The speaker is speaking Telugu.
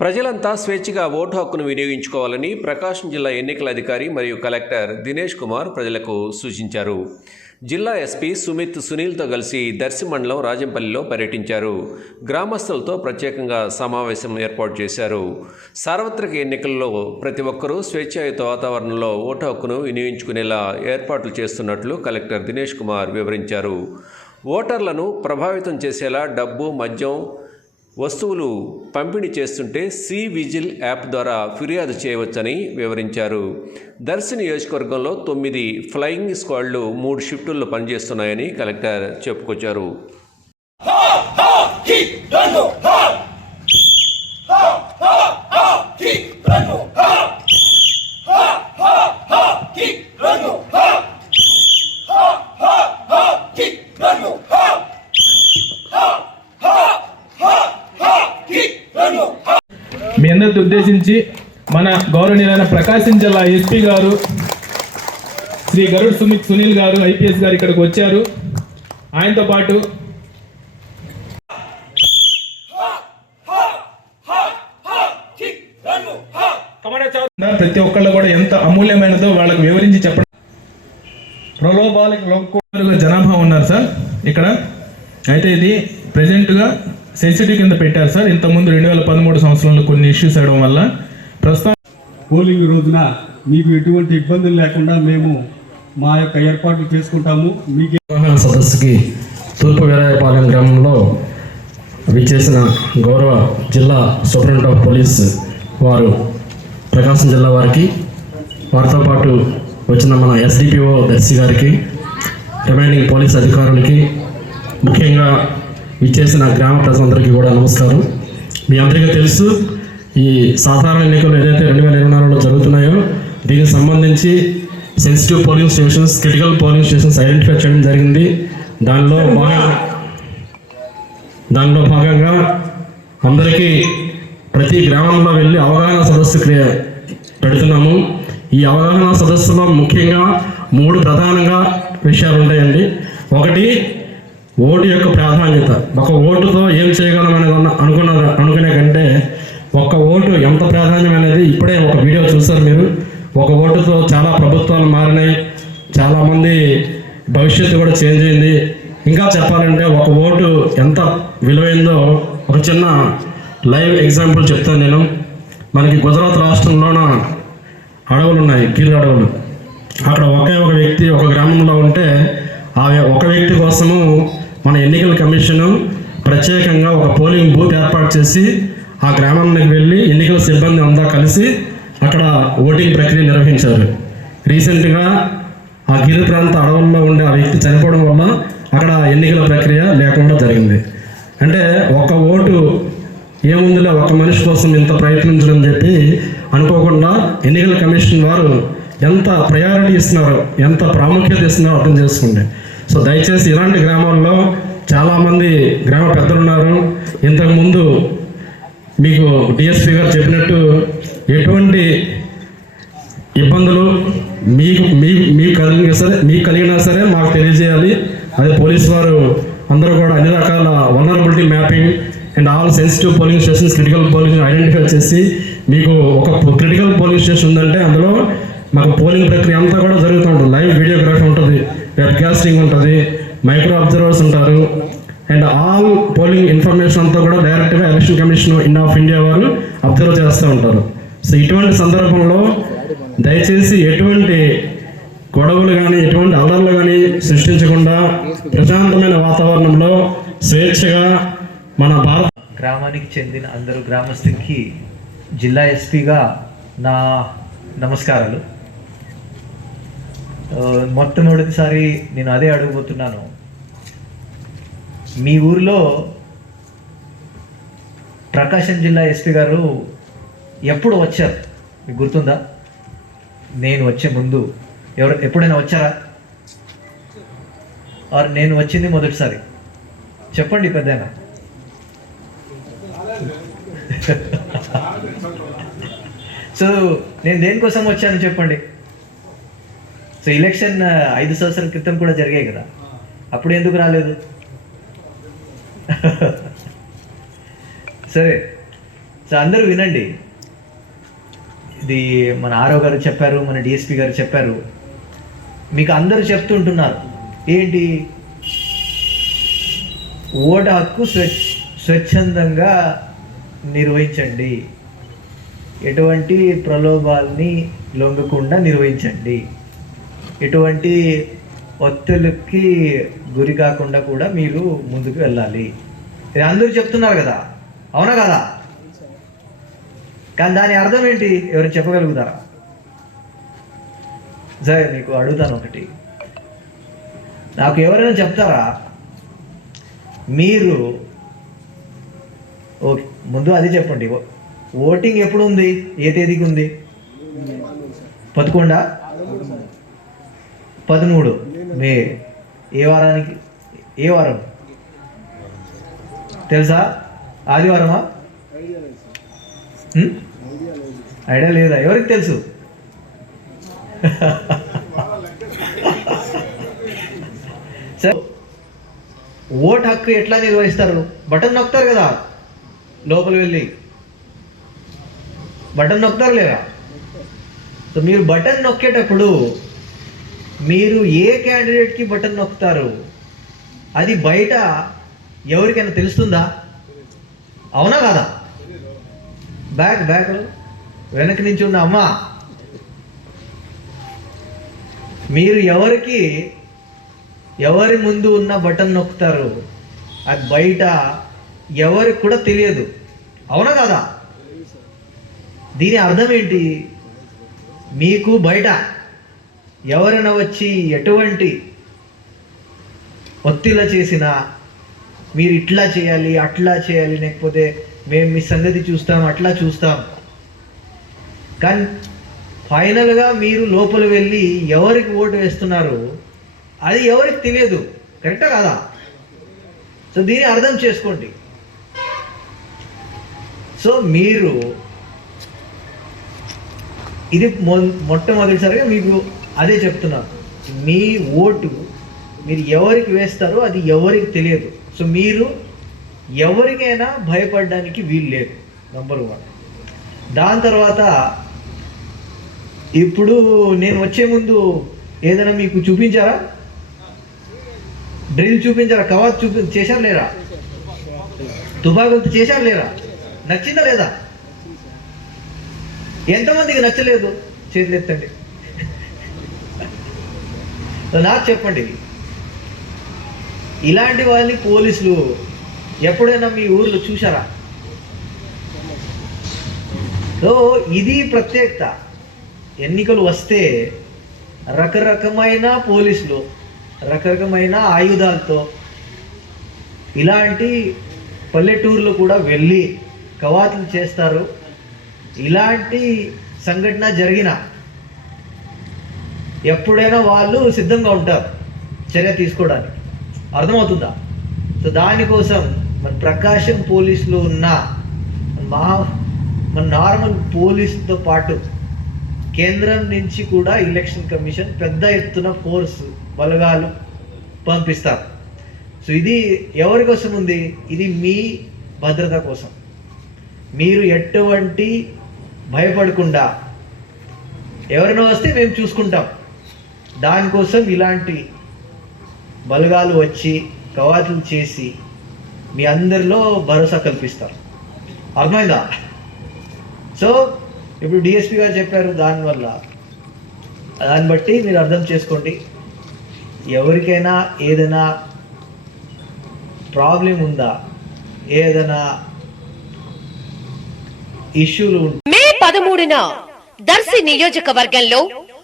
ప్రజలంతా స్వేచ్ఛగా ఓటు హక్కును వినియోగించుకోవాలని ప్రకాశం జిల్లా ఎన్నికల అధికారి మరియు కలెక్టర్ దినేష్ కుమార్ ప్రజలకు సూచించారు. జిల్లా ఎస్పీ సుమిత్ సునీల్తో కలిసి దర్శి మండలం రాజంపల్లిలో పర్యటించారు. గ్రామస్తులతో ప్రత్యేకంగా సమావేశం ఏర్పాటు చేశారు. సార్వత్రిక ఎన్నికల్లో ప్రతి ఒక్కరూ స్వేచ్ఛాయుత వాతావరణంలో ఓటు హక్కును వినియోగించుకునేలా ఏర్పాట్లు చేస్తున్నట్లు కలెక్టర్ దినేష్ కుమార్ వివరించారు. ఓటర్లను ప్రభావితం చేసేలా డబ్బు మద్యం వస్తువులు పంపిణీ చేస్తుంటే సి విజిల్ యాప్ ద్వారా ఫిర్యాదు చేయవచ్చని వివరించారు దర్శి నియోజకవర్గంలో తొమ్మిది ఫ్లయింగ్ స్క్వాడ్లు మూడు షిఫ్టుల్లో పనిచేస్తున్నాయని కలెక్టర్ చెప్పుకొచ్చారు మీ అందరితో మన గౌరవనీయులైన ప్రకాశం జిల్లా ఎస్పీ గారు శ్రీ గరుడ్ సుమిత్ సునీల్ గారు ఐపీఎస్ గారు ఇక్కడికి వచ్చారు. ఆయనతో పాటు ప్రతి ఒక్కళ్ళు కూడా ఎంత అమూల్యమైనదో వాళ్ళకి వివరించి చెప్పడం. ప్రలోభాలకు లొంగకూడదుగా జనాభా ఉన్నారు సార్ ఇక్కడ. అయితే ఇది ప్రజెంట్గా సెన్సిటివ్ కింద పెట్టారు సార్. ఇంతకుముందు రెండు వేల పదమూడు సంవత్సరంలో కొన్ని ఇష్యూస్ అవడం వల్ల ప్రస్తుతం పోలింగ్ రోజున మీకు ఎటువంటి ఇబ్బందులు లేకుండా మేము మా యొక్క ఏర్పాట్లు చేసుకుంటాము. మీకు సదస్సుకి తూర్పు వీరాయపాలెం గ్రామంలో విచ్చేసిన గౌరవ జిల్లా సూపరింటెండెంట్ ఆఫ్ పోలీస్ వారు ప్రకాశం జిల్లా వారికి వారితో పాటు వచ్చిన మన ఎస్డిపిఓ దర్శి గారికి రిమైనింగ్ పోలీస్ అధికారులకి ముఖ్యంగా విచ్చేసిన గ్రామ ప్రజలందరికీ కూడా నమస్కారం. మీ అందరికీ తెలుసు ఈ సాధారణ ఎన్నికలు ఏదైతే రెండు వేల ఇరవై నాలుగులో జరుగుతున్నాయో దీనికి సంబంధించి sensitive polling stations critical polling stations identify చేయడం జరిగింది. దానిలో బాగా దానిలో భాగంగా అందరికీ ప్రతి గ్రామంలో వెళ్ళి అవగాహన సదస్సు క్రియ పెడుతున్నాము. ఈ అవగాహన సదస్సులో ముఖ్యంగా మూడు ప్రధానంగా విషయాలు ఉంటాయండి ఒకటి ఓటు యొక్క ప్రాధాన్యత. ఒక ఓటుతో ఏం చేయగలం అనేది అన్న- అనుకున్న అనుకునే కంటే ఒక్క ఓటు ఎంత ప్రాధాన్యం అనేది ఇప్పుడే ఒక వీడియో చూసారు మీరు. ఒక ఓటుతో చాలా ప్రభుత్వాలు మారినాయి. చాలామంది భవిష్యత్తు కూడా చేంజ్ అయింది. ఇంకా చెప్పాలంటే ఒక ఓటు ఎంత విలువైందో ఒక చిన్న లైవ్ ఎగ్జాంపుల్ చెప్తాను నేను. మనకి గుజరాత్ రాష్ట్రంలోన అడవులు ఉన్నాయి గిర్ అడవులు. అక్కడ ఒకే ఒక వ్యక్తి ఒక గ్రామంలో ఉంటే ఆ ఒక వ్యక్తి కోసము మన ఎన్నికల కమిషను ప్రత్యేకంగా ఒక పోలింగ్ బూత్ ఏర్పాటు చేసి ఆ గ్రామానికి వెళ్ళి ఎన్నికల సిబ్బంది అంతా కలిసి అక్కడ ఓటింగ్ ప్రక్రియ నిర్వహించారు. రీసెంట్గా ఆ గిరి ప్రాంత అడవుల్లో ఉండే ఆ వ్యక్తి చనిపోవడం వల్ల అక్కడ ఎన్నికల ప్రక్రియ లేకుండా జరిగింది. అంటే ఒక ఓటు ఏముందిలే ఒక మనిషి కోసం ఇంత ప్రయత్నించడం చెప్పి అనుకోకుండా ఎన్నికల కమిషన్ వారు ఎంత ప్రయారిటీ ఇస్తున్నారు ఎంత ప్రాముఖ్యత ఇస్తున్నారో అర్థం చేసుకోండి. సో దయచేసి ఇలాంటి గ్రామాల్లో చాలామంది గ్రామ పెద్దలు ఉన్నారు ఇంతకుముందు మీకు డిఎస్పీ గారు చెప్పినట్టు ఎటువంటి ఇబ్బందులు మీకు మీ మీకు కలిగిన సరే మీకు కలిగినా సరే మాకు తెలియజేయాలి. అదే పోలీస్ వారు అందరూ కూడా అన్ని రకాల vulnerability mapping and all sensitive polling stations critical polling identify చేసి మీకు ఒక క్రిటికల్ పోలింగ్ స్టేషన్ ఉందంటే అందులో మాకు పోలింగ్ ప్రక్రియ అంతా కూడా జరుగుతూ ఉంటుంది. లైవ్ వీడియోగ్రఫీ ఉంటుంది. వెబ్కాస్టింగ్ ఉంటుంది మైక్రో అబ్జర్వర్స్ ఉంటారు. అండ్ ఆల్ పోలింగ్ ఇన్ఫర్మేషన్ అంతా కూడా డైరెక్ట్గా election commission in of India వారు అబ్జర్వ్ చేస్తూ ఉంటారు. సో ఇటువంటి సందర్భంలో దయచేసి ఎటువంటి గొడవలు కానీ ఎటువంటి అల్లర్లు కానీ సృష్టించకుండా ప్రశాంతమైన వాతావరణంలో స్వేచ్ఛగా మన భారత గ్రామానికి చెందిన అందరు గ్రామస్తులకి జిల్లా ఎస్పీగా నా నమస్కారాలు. మొట్టమొదటిసారి నేను అదే అడగబోతున్నాను. మీ ఊరిలో ప్రకాశం జిల్లా ఎస్పీ గారు ఎప్పుడు వచ్చారు? మీకు గుర్తుందా? నేను వచ్చే ముందు. ఎవరు ఎప్పుడైనా వచ్చారా? ఆర్ నేను వచ్చింది మొదటిసారి. చెప్పండి పెద్దనా సో నేను దేనికోసం వచ్చాను చెప్పండి? సో ఎలక్షన్ ఆ, ఐదు సంవత్సరాల క్రితం కూడా జరిగాయి కదా. అప్పుడు ఎందుకు రాలేదు? సరే. సో అందరూ వినండి. ఇది మన ఆరో గారు చెప్పారు మన డిఎస్పి గారు చెప్పారు. మీకు అందరూ చెప్తుంటున్నారు ఏంటి? ఓటు హక్కు స్వచ్ఛ స్వచ్ఛందంగా నిర్వహించండి. ఎటువంటి ప్రలోభాల్ని లొంగకుండా నిర్వహించండి. ఎటువంటి ఒత్తిళ్ళకి గురి కాకుండా కూడా మీరు ముందుకు వెళ్ళాలి. ఇది అందరూ చెప్తున్నారు కదా. అవునా కదా? కానీ దాని అర్థం ఏంటి? ఎవరు చెప్పగలుగుతారా? సరే మీకు అడుగుతాను ఒకటి. నాకు ఎవరైనా చెప్తారా? మీరు ఓకే ముందు అది చెప్పండి. ఓటింగ్ ఎప్పుడు ఉంది? ఏ తేదీకి ఉంది? పదకొండా? పదమూడు. మే. ఏ వారానికి? ఏ వారం? తెలుసా? ఆదివారమా? ఐడియా లేదా? ఎవరికి తెలుసు? సరే. ఓట్ హక్కు ఎట్లా నిర్వహిస్తారు? బటన్ నొక్కుతారు కదా? లోపలి వెళ్ళి. బటన్ నొక్కుతారు లేదా? సో మీరు బటన్ నొక్కేటప్పుడు మీరు ఏ క్యాండిడేట్కి బటన్ నొక్కుతారు అది బయట ఎవరికైనా తెలుస్తుందా? అవునా కాదా? బ్యాక్ బ్యాక్ వెనక నుంచి ఉన్న అమ్మ. మీరు ఎవరికి ఎవరి ముందు ఉన్న బటన్ నొక్కుతారు అది బయట ఎవరికి కూడా తెలియదు. అవునా కాదా? దీని అర్థం ఏంటి? మీకు బయట ఎవరైనా వచ్చి ఎటువంటి ఒత్తిళ్ళ చేసినా మీరు ఇట్లా చేయాలి అట్లా చేయాలి లేకపోతే మేము మీ సంగతి చూస్తాం అట్లా చూస్తాం. కానీ ఫైనల్గా మీరు లోపల వెళ్ళి ఎవరికి ఓటు వేస్తున్నారు అది ఎవరికి తెలియదు. కరెక్టా కాదా? సో దీన్ని అర్థం చేసుకోండి. సో మీరు ఇది మొ మొట్టమొదటిసారిగా మీకు అదే చెప్తున్నాను మీ ఓటు మీరు ఎవరికి వేస్తారో అది ఎవరికి తెలియదు. సో మీరు ఎవరికైనా భయపడడానికి వీలు లేదు నంబర్ వన్ దాని తర్వాత ఇప్పుడు నేను వచ్చే ముందు ఏదైనా మీకు చూపించారా? డ్రిల్ చూపించారా? కవాత్ చూపి చేశారు లేరా? తుపాకులతో చేశారు లేరా? నచ్చిందా లేదా? ఎంతమందికి నచ్చలేదు? చేతులు ఎత్తండి నాకు చెప్పండి. ఇలాంటి వాళ్ళని పోలీసులు ఎప్పుడైనా మీ ఊర్లో చూసారా సో ఇది ప్రత్యేకత. ఎన్నికలు వస్తే రకరకమైన పోలీసులు రకరకమైన ఆయుధాలతో ఇలాంటి పల్లెటూర్లు కూడా వెళ్ళి కవాతులు చేస్తారు. ఇలాంటి సంఘటన జరిగిన ఎప్పుడైనా వాళ్ళు సిద్ధంగా ఉంటారు చర్య తీసుకోవడానికి. అర్థమవుతుందా? సో దానికోసం మన ప్రకాశం పోలీసులు ఉన్న మా మన నార్మల్ పోలీసుతో పాటు కేంద్రం నుంచి కూడా ఎలక్షన్ కమిషన్ పెద్ద ఎత్తున ఫోర్స్ బలగాలు పంపిస్తారు. సో ఇది ఎవరి కోసం ఉంది? ఇది మీ భద్రత కోసం. మీరు ఎటువంటి భయపడకుండా ఎవరైనా వస్తే మేము చూసుకుంటాం. దానికోసం ఇలాంటి బలగాలు వచ్చి కవాతులు చేసి మీ అందరిలో భరోసా కల్పిస్తారు. అర్థమైందా? సో ఇప్పుడు డిఎస్పి గారు చెప్పారు దానివల్ల. దాన్ని బట్టి మీరు అర్థం చేసుకోండి. ఎవరికైనా ఏదైనా ప్రాబ్లం ఉందా? ఏదైనా ఇష్యూలు ఉంటే మే పదమూడున దర్శి నియోజకవర్గంలో